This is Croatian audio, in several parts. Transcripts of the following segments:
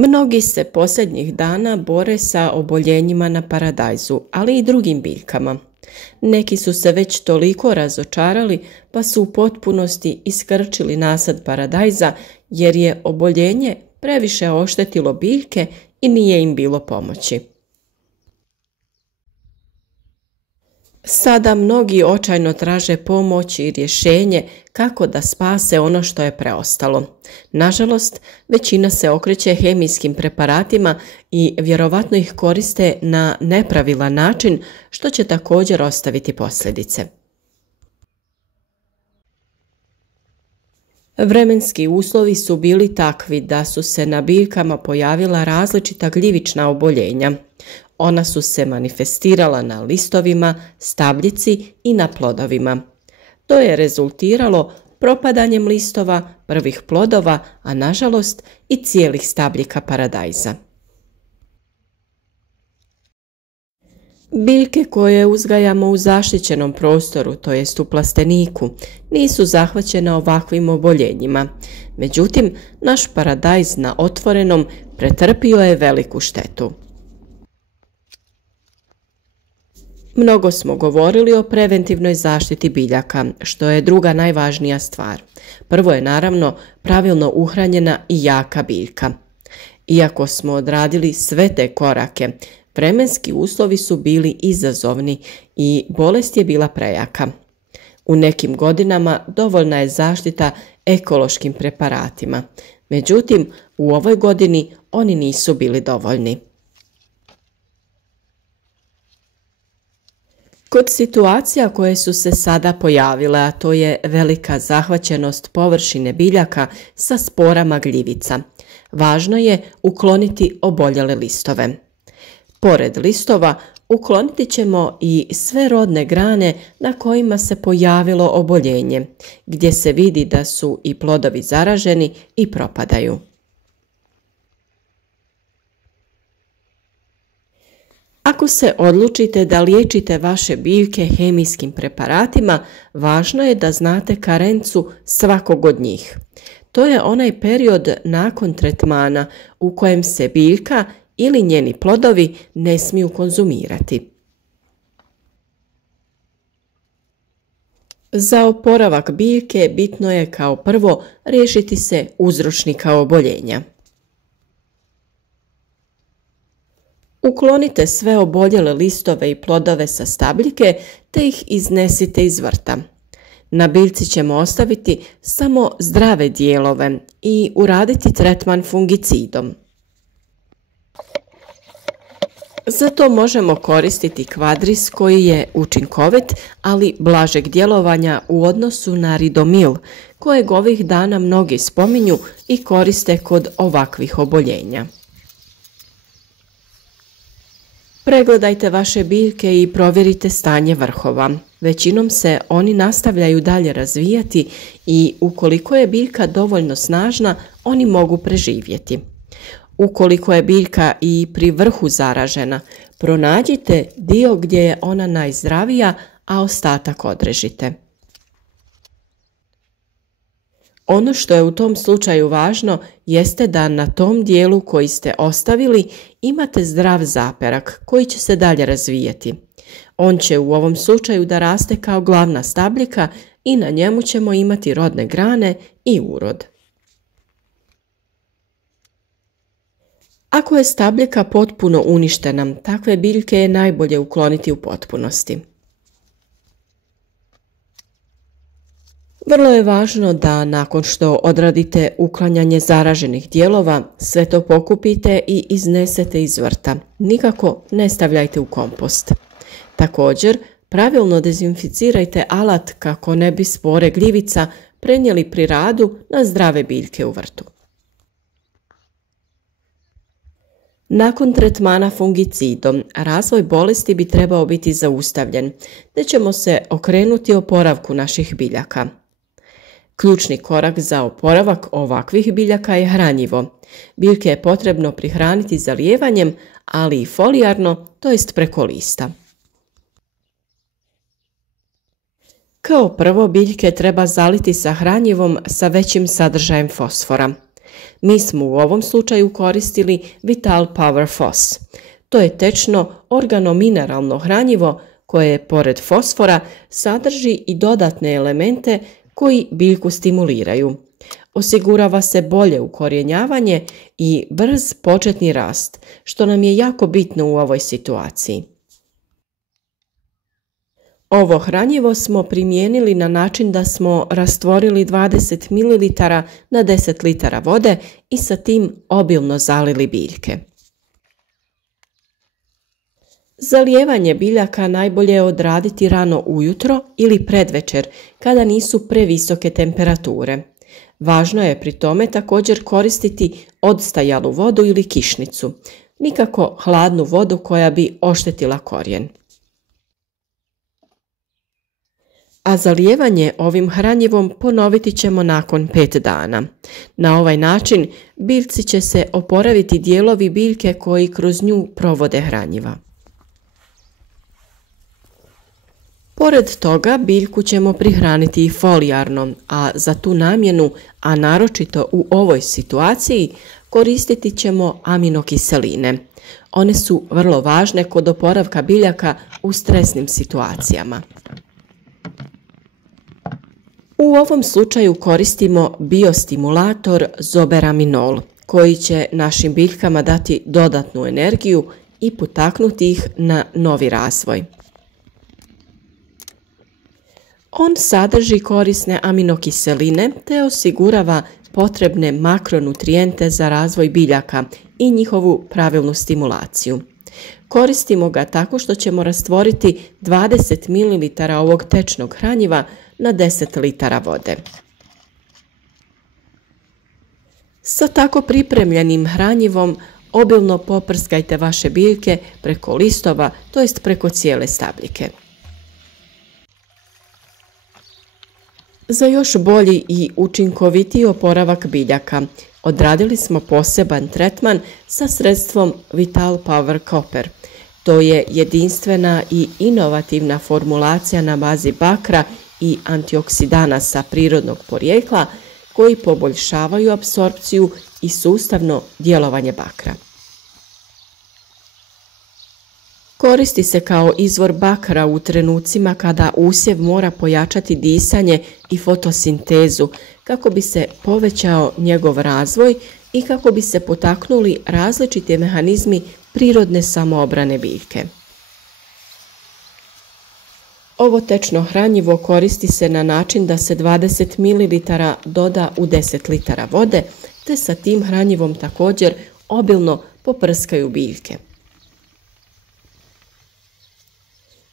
Mnogi se posljednjih dana bore sa oboljenjima na paradajzu, ali i drugim biljkama. Neki su se već toliko razočarali pa su u potpunosti iskrčili nasad paradajza jer je oboljenje previše oštetilo biljke i nije im bilo pomoći. Sada mnogi očajno traže pomoć i rješenje kako da spase ono što je preostalo. Nažalost, većina se okreće hemijskim preparatima i vjerovatno ih koriste na nepravilan način, što će također ostaviti posljedice. Vremenski uslovi su bili takvi da su se na biljkama pojavila različita gljivična oboljenja. Ona su se manifestirala na listovima, stabljici i na plodovima. To je rezultiralo propadanjem listova, prvih plodova, a nažalost i cijelih stabljika paradajza. Biljke koje uzgajamo u zaštićenom prostoru, to jest u plasteniku, nisu zahvaćene ovakvim oboljenjima. Međutim, naš paradajz na otvorenom pretrpio je veliku štetu. Mnogo smo govorili o preventivnoj zaštiti biljaka, što je druga najvažnija stvar. Prvo je naravno pravilno uhranjena i jaka biljka. Iako smo odradili sve te korake, vremenski uslovi su bili izazovni i bolest je bila prejaka. U nekim godinama dovoljna je zaštita ekološkim preparatima, međutim u ovoj godini oni nisu bili dovoljni. Kod situacija koje su se sada pojavile, a to je velika zahvaćenost površine biljaka sa sporama gljivica, važno je ukloniti oboljele listove. Pored listova ukloniti ćemo i sve rodne grane na kojima se pojavilo oboljenje, gdje se vidi da su i plodovi zaraženi i propadaju. Ako se odlučite da liječite vaše biljke hemijskim preparatima, važno je da znate karencu svakog od njih. To je onaj period nakon tretmana u kojem se biljka ili njeni plodovi ne smiju konzumirati. Za oporavak biljke bitno je kao prvo riješiti se uzročnika oboljenja. Uklonite sve oboljele listove i plodove sa stabljike te ih iznesite iz vrta. Na biljci ćemo ostaviti samo zdrave dijelove i uraditi tretman fungicidom. Za to možemo koristiti kvadris koji je učinkovit, ali blažeg djelovanja u odnosu na ridomil, kojeg ovih dana mnogi spominju i koriste kod ovakvih oboljenja. Pregledajte vaše biljke i provjerite stanje vrhova. Većinom se oni nastavljaju dalje razvijati i ukoliko je biljka dovoljno snažna, oni mogu preživjeti. Ukoliko je biljka i pri vrhu zaražena, pronađite dio gdje je ona najzdravija, a ostatak odrežite. Ono što je u tom slučaju važno jeste da na tom dijelu koji ste ostavili imate zdrav zaperak koji će se dalje razvijati. On će u ovom slučaju da raste kao glavna stabljika i na njemu ćemo imati rodne grane i urod. Ako je stabljika potpuno uništena, takve biljke je najbolje ukloniti u potpunosti. Vrlo je važno da nakon što odradite uklanjanje zaraženih dijelova, sve to pokupite i iznesete iz vrta. Nikako ne stavljajte u kompost. Također, pravilno dezinficirajte alat kako ne bi spore gljivica prenijeli pri radu na zdrave biljke u vrtu. Nakon tretmana fungicidom, razvoj bolesti bi trebao biti zaustavljen, te ćemo se okrenuti oporavku naših biljaka. Ključni korak za oporavak ovakvih biljaka je hranjivo. Biljke je potrebno prihraniti zalijevanjem, ali i folijarno, to jest preko lista. Kao prvo biljke treba zaliti sa hranjivom sa većim sadržajem fosfora. Mi smo u ovom slučaju koristili Vital Power FOS. To je tečno organomineralno hranjivo koje, pored fosfora, sadrži i dodatne elemente koji biljku stimuliraju. Osigurava se bolje ukorijenjavanje i brz početni rast, što nam je jako bitno u ovoj situaciji. Ovo hranjivo smo primijenili na način da smo rastvorili 20 ml na 10 litara vode i sa tim obilno zalili biljke. Zalijevanje biljaka najbolje je odraditi rano ujutro ili predvečer kada nisu previsoke temperature. Važno je pri tome također koristiti odstajalu vodu ili kišnicu, nikako hladnu vodu koja bi oštetila korijen. A zalijevanje ovim hranjivom ponoviti ćemo nakon 5 dana. Na ovaj način biljci će se oporaviti dijelovi biljke koji kroz nju provode hranjiva. Pored toga biljku ćemo prihraniti i folijarno, a za tu namjenu, a naročito u ovoj situaciji, koristiti ćemo aminokiseline. One su vrlo važne kod oporavka biljaka u stresnim situacijama. U ovom slučaju koristimo biostimulator zoberaminol, koji će našim biljkama dati dodatnu energiju i potaknuti ih na novi razvoj. On sadrži korisne aminokiseline te osigurava potrebne makronutrijente za razvoj biljaka i njihovu pravilnu stimulaciju. Koristimo ga tako što ćemo rastvoriti 20 ml ovog tečnog hranjiva na 10 litara vode. Sa tako pripremljenim hranjivom obilno poprskajte vaše biljke preko listova, to jest preko cijele stabljike. Za još bolji i učinkovitiji oporavak biljaka odradili smo poseban tretman sa sredstvom Vital Power Copper. To je jedinstvena i inovativna formulacija na bazi bakra i antioksidanasa prirodnog porijekla koji poboljšavaju apsorpciju i sustavno djelovanje bakra. Koristi se kao izvor bakra u trenucima kada usjev mora pojačati disanje i fotosintezu kako bi se povećao njegov razvoj i kako bi se potaknuli različiti mehanizmi prirodne samoobrane biljke. Ovo tečno hranjivo koristi se na način da se 20 ml doda u 10 litara vode, te sa tim hranjivom također obilno poprskaju biljke.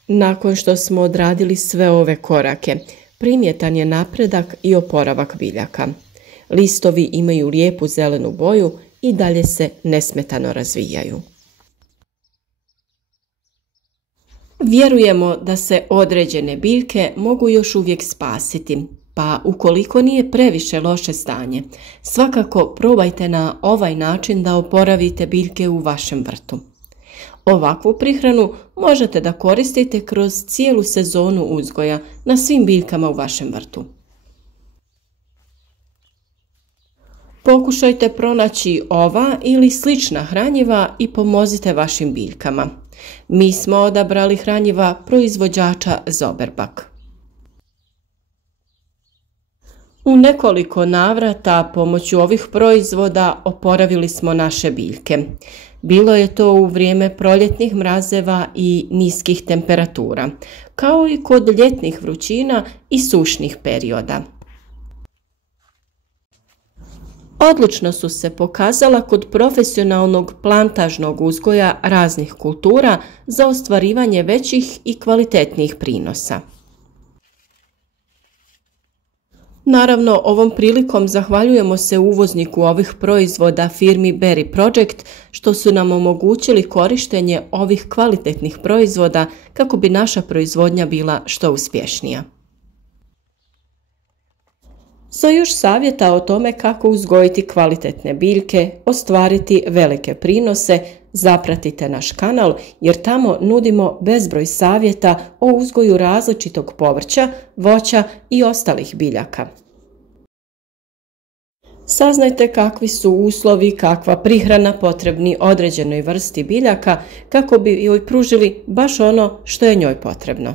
Nakon što smo odradili sve ove korake, primjetan je napredak i oporavak biljaka. Listovi imaju lijepu zelenu boju i dalje se nesmetano razvijaju. Vjerujemo da se određene biljke mogu još uvijek spasiti, pa ukoliko nije previše loše stanje, svakako probajte na ovaj način da oporavite biljke u vašem vrtu. Ovakvu prihranu možete da koristite kroz cijelu sezonu uzgoja na svim biljkama u vašem vrtu. Pokušajte pronaći ova ili slična hranjiva i pomozite vašim biljkama. Mi smo odabrali hranjiva proizvođača Zoberbach. U nekoliko navrata pomoću ovih proizvoda oporavili smo naše biljke. Bilo je to u vrijeme proljetnih mrazeva i niskih temperatura, kao i kod ljetnih vrućina i sušnih perioda. Odlično su se pokazala kod profesionalnog plantažnog uzgoja raznih kultura za ostvarivanje većih i kvalitetnijih prinosa. Naravno, ovom prilikom zahvaljujemo se uvozniku ovih proizvoda firmi Berry Project što su nam omogućili korištenje ovih kvalitetnih proizvoda kako bi naša proizvodnja bila što uspješnija. Za još savjeta o tome kako uzgojiti kvalitetne biljke, ostvariti velike prinose, zapratite naš kanal jer tamo nudimo bezbroj savjeta o uzgoju različitog povrća, voća i ostalih biljaka. Saznajte kakvi su uslovi, kakva prihrana potrebni određenoj vrsti biljaka kako bi joj pružili baš ono što je njoj potrebno.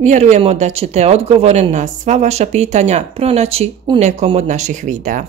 Vjerujemo da ćete odgovore na sva vaša pitanja pronaći u nekom od naših videa.